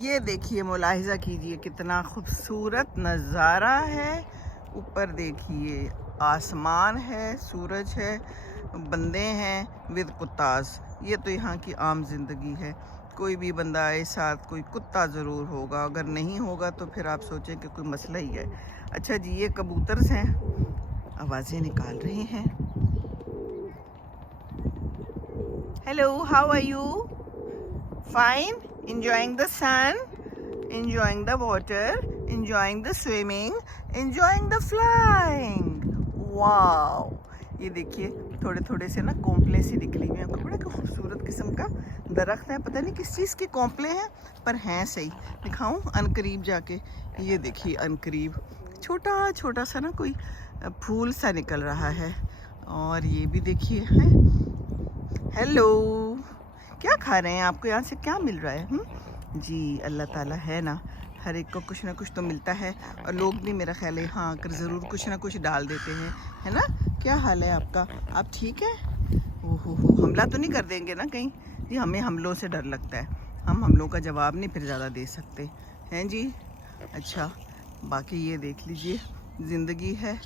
ये देखिए, मुलाहिजा कीजिए कितना खूबसूरत नज़ारा है। ऊपर देखिए आसमान है, सूरज है, बंदे हैं विद कुत्तास। ये तो यहाँ की आम जिंदगी है। कोई भी बंदा आए साथ कोई कुत्ता ज़रूर होगा, अगर नहीं होगा तो फिर आप सोचें कि कोई मसला ही है। अच्छा जी, ये कबूतर हैं, आवाज़ें निकाल रहे हैं। Hello, how are you? Fine, enjoying the sun, enjoying the water, enjoying the swimming, enjoying the flying. Wow! ये देखिए थोड़े थोड़े से ना कोंपले सी निकली हुई हैं। बड़ा खूबसूरत किस्म का दरख्त है, पता नहीं किस चीज़ के कोंपले हैं पर हैं सही। दिखाऊं अनकरीब जाके? ये देखिए अनकरीब छोटा छोटा सा ना कोई फूल सा निकल रहा है। और ये भी देखिए है। हेलो, क्या खा रहे हैं? आपको यहाँ से क्या मिल रहा है? जी, अल्लाह ताला है ना, हर एक को कुछ ना कुछ तो मिलता है। और लोग भी मेरा ख्याल है यहाँ आकर ज़रूर कुछ ना कुछ डाल देते हैं, है ना? क्या हाल है आपका? आप ठीक है? ओहो हो, हमला तो नहीं कर देंगे ना कहीं? जी, हमें हमलों से डर लगता है। हम हमलों का जवाब नहीं फिर ज़्यादा दे सकते हैं जी। अच्छा, बाकी ये देख लीजिए ज़िंदगी है।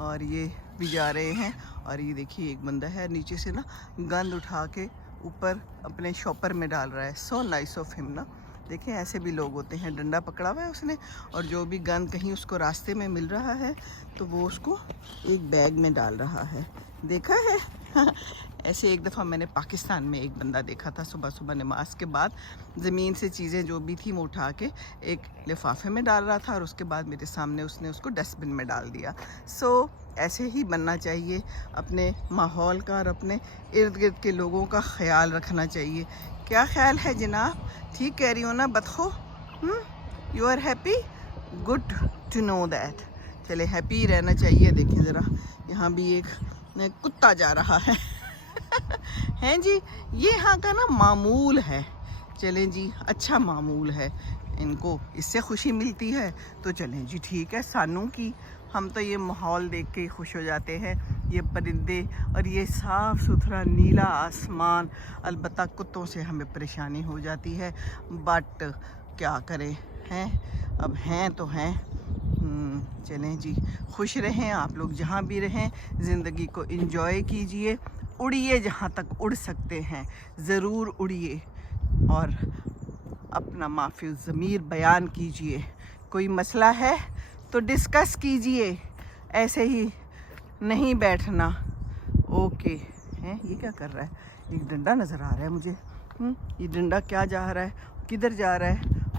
और ये भी जा रहे हैं। और ये देखिए एक बंदा है नीचे से ना गंद उठा के ऊपर अपने शॉपर में डाल रहा है। सो नाइस ऑफ हिम ना। देखें ऐसे भी लोग होते हैं। डंडा पकड़ा हुआ है उसने, और जो भी गंद कहीं उसको रास्ते में मिल रहा है तो वो उसको एक बैग में डाल रहा है। देखा है? ऐसे एक दफ़ा मैंने पाकिस्तान में एक बंदा देखा था, सुबह सुबह नमाज के बाद ज़मीन से चीज़ें जो भी थी वो उठा के एक लिफाफे में डाल रहा था, और उसके बाद मेरे सामने उसने उसको डस्टबिन में डाल दिया। सो ऐसे ही बनना चाहिए। अपने माहौल का और अपने इर्द गिर्द के लोगों का ख्याल रखना चाहिए। क्या ख्याल है जनाब? ठीक कह रही हो ना बतखो? You are happy? Good to know that. चले हैप्पी रहना चाहिए। देखिए ज़रा, यहाँ भी एक कुत्ता जा रहा है। हैं जी, ये यहाँ का ना मामूल है। चलें जी, अच्छा मामूल है। इनको इससे खुशी मिलती है तो चलें जी, ठीक है। सानू की हम तो ये माहौल देख के खुश हो जाते हैं। ये परिंदे और ये साफ़ सुथरा नीला आसमान। अलबत्ता कुत्तों से हमें परेशानी हो जाती है, बट क्या करें, हैं अब हैं तो हैं। चलें जी, खुश रहें आप लोग जहाँ भी रहें। ज़िंदगी को एंजॉय कीजिए। उड़िए जहाँ तक उड़ सकते हैं, ज़रूर उड़िए। और अपना माफ़ी ज़मीर बयान कीजिए। कोई मसला है तो डिस्कस कीजिए, ऐसे ही नहीं बैठना। ओके हैं? ये क्या कर रहा है? एक डंडा नज़र आ रहा है मुझे। ये डंडा क्या जा रहा है, किधर जा रहा है?